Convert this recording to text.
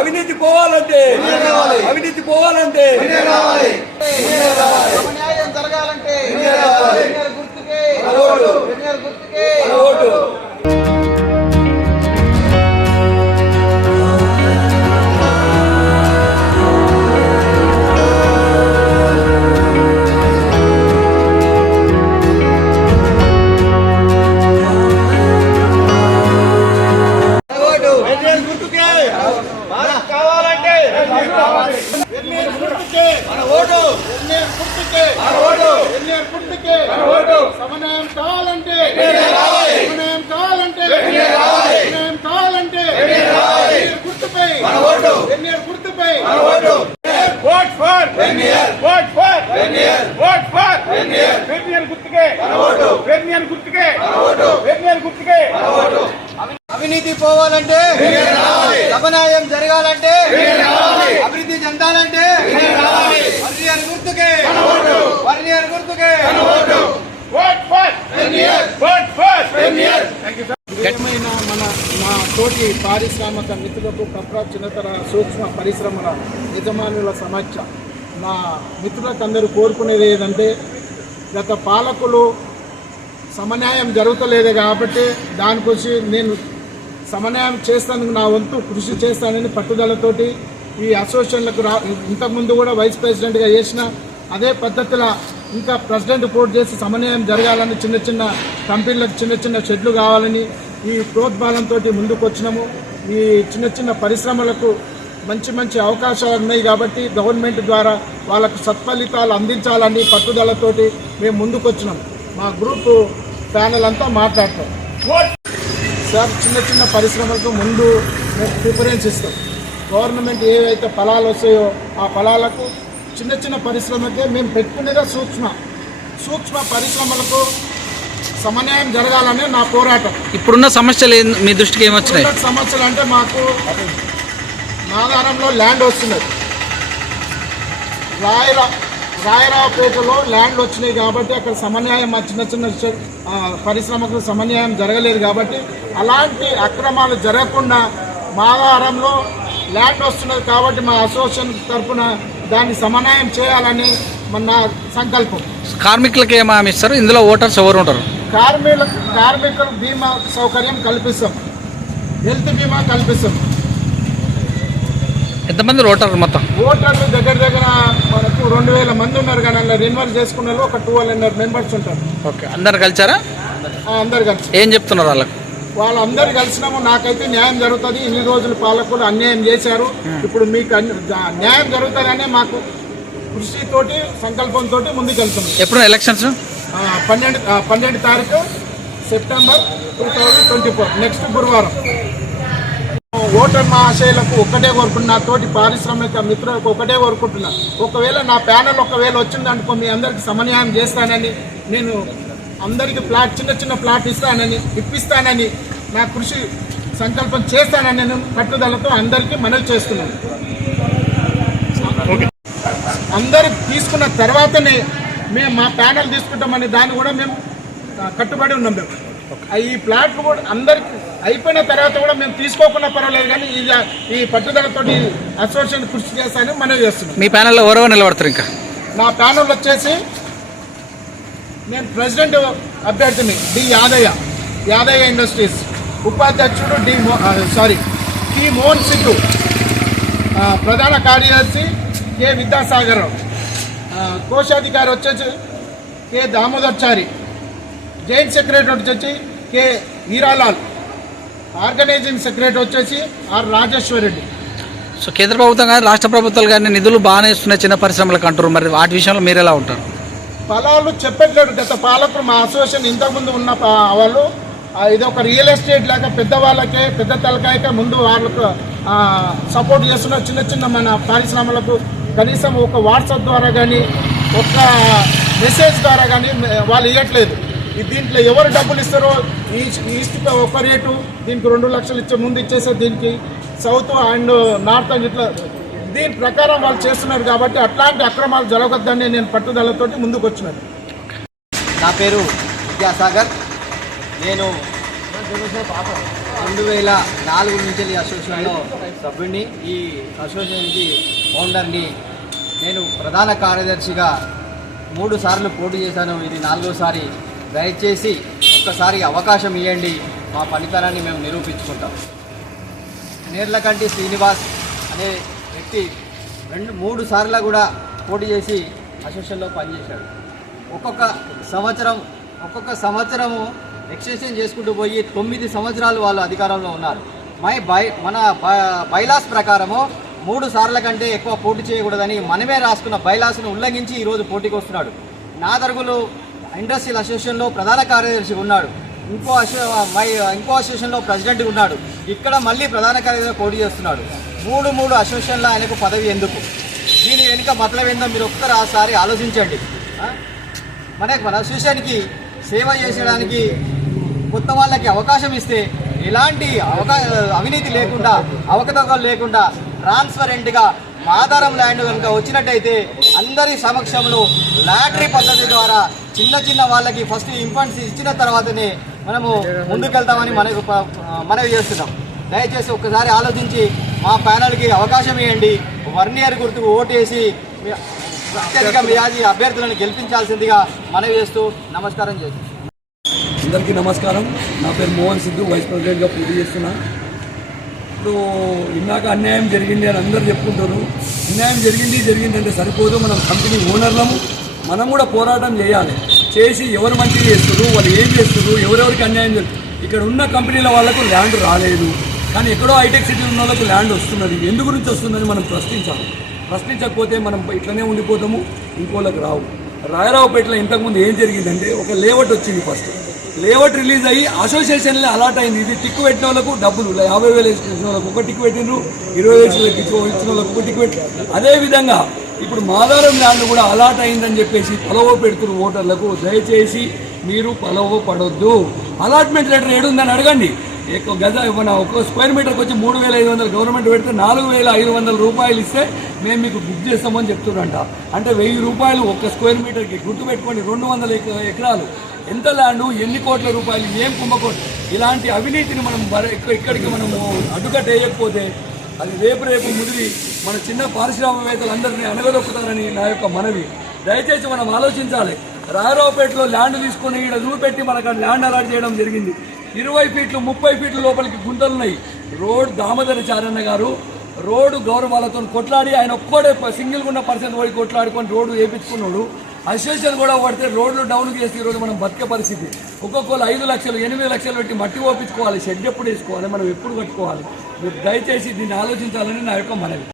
అవినీతి పోవాలంటే అవినీతి పోవాలంటే న్యాయం జరగాలంటే గుర్తుకే గుర్తుకే సమన్వయం కావాలంటే సమన్వయం కావాలంటే సమన్వయం కావాలంటే గుర్తుపై గుర్తుపై vote for vote for vote for గుర్తుకే గుర్తుకే అవినీతి పోవాలంటే సమన్వయం జరగాలంటే అభివృద్ధి చెందాలంటే వర్నియర్ గుర్తుకే ఏమైనా మా తోటి పారిశ్రామిక మిత్రులకు కప్రా చిన్నతర సూక్ష్మ పరిశ్రమల యజమానుల సమస్య మా మిత్రులకు అందరూ కోరుకునేది ఏదంటే గత పాలకులు సమన్వయం జరుగుతలేదు కాబట్టి దానికొచ్చి నేను సమన్వయం చేస్తానికి నా వంతు కృషి చేస్తానని పట్టుదలతోటి ఈ అసోసియేషన్లకు ఇంతకుముందు కూడా వైస్ ప్రెసిడెంట్గా చేసిన అదే పద్ధతిలో ఇంకా ప్రెసిడెంట్ పోర్ట్ చేసి సమన్వయం జరగాలని చిన్న చిన్న కంపెనీలకు చిన్న చిన్న షెడ్లు కావాలని ఈ ప్రోద్బలంతో ముందుకు వచ్చినాము. ఈ చిన్న చిన్న పరిశ్రమలకు మంచి మంచి అవకాశాలు ఉన్నాయి కాబట్టి గవర్నమెంట్ ద్వారా వాళ్ళకు సత్ఫలితాలు అందించాలని పట్టుదలతోటి మేము ముందుకు వచ్చినాం. మా గ్రూపు ప్యానెల్ అంతా మాట్లాడతాం. సార్ చిన్న చిన్న పరిశ్రమలకు ముందు మేము ప్రిఫరెన్స్ ఇస్తాం. గవర్నమెంట్ ఏవైతే ఫలాలు వస్తాయో ఆ ఫలాలకు చిన్న చిన్న పరిశ్రమకే మేము పెట్టుకునేదే సూక్ష్మ పరిశ్రమలకు సమన్వయం జరగాలనే నా పోరాటం. ఇప్పుడున్న సమస్యలు మీ దృష్టికి ఏమొచ్చినాయి? సమస్యలు అంటే మాకు నాగారంలో ల్యాండ్ వస్తున్నది, రాయరావుపేటలో ల్యాండ్ వచ్చినాయి కాబట్టి అక్కడ సమన్వయం చిన్న చిన్న పరిశ్రమకు సమన్వయం జరగలేదు కాబట్టి అలాంటి అక్రమాలు జరగకుండా నాగారంలో ల్యాండ్ వస్తున్నది కాబట్టి మా అసోసియేషన్ తరఫున దాన్ని సమన్వయం చేయాలని మన సంకల్పం. కార్మికులకు ఏం హామీ ఇస్తారు? ఇందులో ఓటర్స్ ఎవరు ఉంటారు? కార్మికులకు బీమా సౌకర్యం కల్పిస్తాం, హెల్త్ బీమా కల్పిస్తాం. ఎంతమంది ఓటర్లు మొత్తం? ఓటర్లు దగ్గర మనకు 2000 మంది ఉన్నారు కానీ అలా రెన్యువల్ చేసుకున్న ఒక 1200 మెంబర్స్ ఉంటారు. ఓకే, అందరు కలిసారా? అందరు కలిసి. ఏం చెప్తున్నారు వాళ్ళకు? వాళ్ళందరూ కలిసినాము, నాకైతే న్యాయం జరుగుతుంది, ఇన్ని రోజులు పాలకులు అన్యాయం చేశారు, ఇప్పుడు మీకు న్యాయం జరుగుతుందనే మాకు కృషితోటి సంకల్పంతో ముందుకు వెళ్తున్నాం. ఎప్పుడు ఎలక్షన్స్? 12 తారీఖు సెప్టెంబర్ 2024 నెక్స్ట్ గురువారం. ఓటర్ మహాశయులకు ఒక్కటే కోరుకుంటున్నా, తోటి పారిశ్రామిక మిత్రులకు ఒకటే కోరుకుంటున్నా, ఒకవేళ నా ప్యానెల్ వచ్చిందనుకో మీ అందరికి సమన్వయం చేస్తానని, నేను అందరికీ చిన్న చిన్న ప్లాట్ ఇప్పిస్తానని నా కృషి సంకల్పం చేస్తానని నేను పట్టుదలతో అందరికీ మనవి చేస్తున్నాను. అందరు తీసుకున్న తర్వాతనే మేము మా ప్యానెల్ తీసుకుంటామని దాన్ని కూడా మేము కట్టుబడి ఉన్నాం. మేము ఈ ప్లాట్లు కూడా అందరికి అయిపోయిన తర్వాత కూడా మేము తీసుకోకుండా పర్వాలేదు కానీ ఈ పట్టుదలతో అసోసియేషన్ కృషి చేస్తానని మనవి చేస్తున్నాం. మీ ప్యానెల్లో ఎవరో నిలబడతారు? ఇంకా నా ప్యానెల్ వచ్చేసి నేను ప్రెసిడెంట్ అభ్యర్థిని డి యాదయ్య ఇండస్ట్రీస్, ఉపాధ్యక్షుడు టి మోహన్ సిద్ధు, ప్రధాన కార్యదర్శి కె విద్యాసాగర్, కోశాధికారి వచ్చేసి కె దామోదర్చారి, జాయింట్ సెక్రటరీ వచ్చేసి కె హీరాలాల్, ఆర్గనైజింగ్ సెక్రటరీ వచ్చేసి ఆర్ రాజేశ్వర్ రెడ్డి. సో కేంద్ర ప్రభుత్వం కానీ రాష్ట్ర ప్రభుత్వాలు కానీ నిధులు బాగానే ఇస్తున్నాయి చిన్న పరిశ్రమలకు అంటారు, మరి వాటి విషయంలో మీరు ఎలా ఉంటారు? ఫలాలు చెప్పట్లేదు గత పాలకులు. మా అసోసియేషన్ ఇంతకుముందు ఉన్న వాళ్ళు ఇది ఒక రియల్ ఎస్టేట్ లాగా పెద్దవాళ్ళకే పెద్ద తలకాయకే ముందు వాళ్ళకు సపోర్ట్ చేస్తున్న చిన్న చిన్న మన పరిశ్రమలకు కనీసం ఒక వాట్సాప్ ద్వారా కానీ ఒక మెసేజ్ ద్వారా కానీ వాళ్ళు ఇవ్వట్లేదు. దీంట్లో ఎవరు డబ్బులు ఇస్తారో ఈస్ట్కి ఒక రేటు, దీనికి 2 లక్షలు ఇచ్చే ముందు ఇచ్చేసే, దీనికి సౌత్ అండ్ నార్త్ అండ్ ఇట్లా దీని ప్రకారం వాళ్ళు చేస్తున్నారు కాబట్టి అట్లాంటి అక్రమాలు జరగొద్దని నేను పట్టుదలతోటి ముందుకు వచ్చినాను. నా పేరు విద్యాసాగర్. నేను 2004 నుంచి ఈ అసోసియేషన్లో సభ్యుడిని. ఈ అసోసియేషన్కి ఫౌండర్ని. నేను ప్రధాన కార్యదర్శిగా 3 సార్లు పోటీ చేశాను. ఇది 4వసారి. దయచేసి ఒక్కసారి అవకాశం ఇవ్వండి, మా పనితనాన్ని మేము నిరూపించుకుంటాం. నేర్లకంటి శ్రీనివాస్ అనే వ్యక్తి 3 సార్లు కూడా పోటీ చేసి అసోసియేషన్లో పనిచేశాడు. ఒక్కొక్క సంవత్సరము ఎక్స్టెన్షన్ చేసుకుంటూ పోయి 9 సంవత్సరాలు వాళ్ళు అధికారంలో ఉన్నారు. మన బైలాస్ ప్రకారము 3 సార్ల కంటే ఎక్కువ పోటీ చేయకూడదని మనమే రాసుకున్న బైలాస్ను ఉల్లంఘించి ఈరోజు పోటీకి వస్తున్నాడు. నాదర్గులు ఇండస్ట్రియల్ అసోసియేషన్లో ప్రధాన కార్యదర్శి ఉన్నాడు. ఇంకో అసోసియేషన్లో ప్రెసిడెంట్ ఉన్నాడు. ఇక్కడ మళ్ళీ ప్రధాన కార్యదర్శి పోటీ చేస్తున్నాడు. 3 అసోసియేషన్లో ఆయనకు పదవి ఎందుకు? దీని వెనుక మతలం ఏందో మీరు ఒక్కసారి ఆలోచించండి. మన అసోసియేషన్కి సేవ చేసేయడానికి కొత్త వాళ్ళకి అవకాశం ఇస్తే ఎలాంటి అవినీతి లేకుండా, అవకతవకలు లేకుండా ట్రాన్స్పరెంట్గా మాదారం ల్యాండ్ కనుక వచ్చినట్టయితే అందరి సమక్షంలో లాటరీ పద్ధతి ద్వారా చిన్న వాళ్ళకి ఫస్ట్ ఇంపార్టెన్స్ ఇచ్చిన తర్వాతనే మనము ముందుకెళ్తామని మనవి చేస్తున్నాం. దయచేసి ఒక్కసారి ఆలోచించి మా ప్యానల్కి అవకాశం ఇవ్వండి. వర్నియర్ గుర్తుకు ఓటేసి అత్యధిక మెజారిటీ అభ్యర్థులను గెలిపించాల్సిందిగా మనవి చేస్తూ నమస్కారం చేస్తున్నాం. అందరికీ నమస్కారం. నా పేరు మోహన్ సిద్ధు, వైస్ ప్రెసిడెంట్గా పోటీ చేస్తున్నా. ఇప్పుడు ఇందాక అన్యాయం జరిగింది అని అందరూ చెప్పుకుంటారు. అన్యాయం జరిగింది అంటే సరిపోదు. మనం కంపెనీ ఓనర్లము, మనం కూడా పోరాటం చేసి ఎవరు మంచిగా చేస్తారు, వాళ్ళు ఏం చేస్తారు, ఎవరెవరికి అన్యాయం చేస్తారు. ఇక్కడ ఉన్న కంపెనీల వాళ్ళకు ల్యాండ్ రాలేదు, కానీ ఎక్కడో హైటెక్ సిటీ ఉన్న వాళ్ళకు ల్యాండ్ వస్తున్నది. ఎందు గురించి వస్తుందని మనం ప్రశ్నించాలి. ప్రశ్నించకపోతే మనం ఇట్లనే ఉండిపోతాము, ఇంకోళ్ళకి రావు. రాయరావుపేటలో ఇంతకుముందు ఏం జరిగిందంటే ఒక లేఅవుట్ వచ్చింది. ఫస్ట్ లేఅవుట్ రిలీజ్ అయ్యి అసోసియేషన్లో అలాట్ అయింది. ఇది టిక్కు పెట్టిన వాళ్ళకు డబ్బులు 50,000 ఇచ్చిన వాళ్ళకు ఒక టిక్కు పెట్టిండ్రు, 20,000 ఇచ్చిన వాళ్ళకు ఒక టిక్కు పెట్టి. అదేవిధంగా ఇప్పుడు మాదారం ల్యాండ్ కూడా అలాట్ అయిందని చెప్పేసి పలవ పెడుతున్న ఓటర్లకు దయచేసి మీరు పలవ పడొద్దు. అలాట్మెంట్ లెటర్ ఏడుందని అడగండి. ఒక స్క్వేర్ మీటర్కి వచ్చి 3,500 గవర్నమెంట్ పెడితే 4,500 రూపాయలు ఇస్తే మేము మీకు బుక్ చేస్తామని చెప్తున్నారంట. అంటే 1,000 రూపాయలు ఒక స్క్వేర్ మీటర్కి. గుర్తుపెట్టుకోండి, 200 ఎకరాలు. ఎంత ల్యాండు, ఎన్ని కోట్ల రూపాయలు, ఏం కుంభకోట్లు. ఇలాంటి అవినీతిని మనం ఇక్కడికి మనము అడ్డుకట్టేయకపోతే అది రేపు ముదిరి మన చిన్న పారిశ్రామికవేత్తలందరినీ అనగదొక్కుతారని నా యొక్క మనవి. దయచేసి మనం ఆలోచించాలి. రాయరావుపేటలో ల్యాండ్ తీసుకుని ఇక్కడ చూపెట్టి మనకు ల్యాండ్ అలాట్ చేయడం జరిగింది. 20 ఫీట్లు 30 ఫీట్ల లోపలికి గుంతలున్నాయి. దామోదర చారన్న గారు రోడ్డు గౌరవాలతో కొట్లాడి ఆయన ఒక్కడే సింగిల్గా ఉన్న పర్సెంట్ పోయి కొట్లాడుకొని రోడ్డు వేయించుకున్నాడు. అసోసియేషన్ కూడా పడితే రోడ్లు డౌన్ చేసి ఈరోజు మనం బతికే పరిస్థితి. ఒక్కొక్కరు 5 లక్షలు 8 లక్షలు పెట్టి మట్టి ఓపించుకోవాలి. షెడ్ ఎప్పుడు వేసుకోవాలి, మనం ఎప్పుడు కట్టుకోవాలి. మీరు దయచేసి దీన్ని ఆలోచించాలని నా యొక్క మనవి.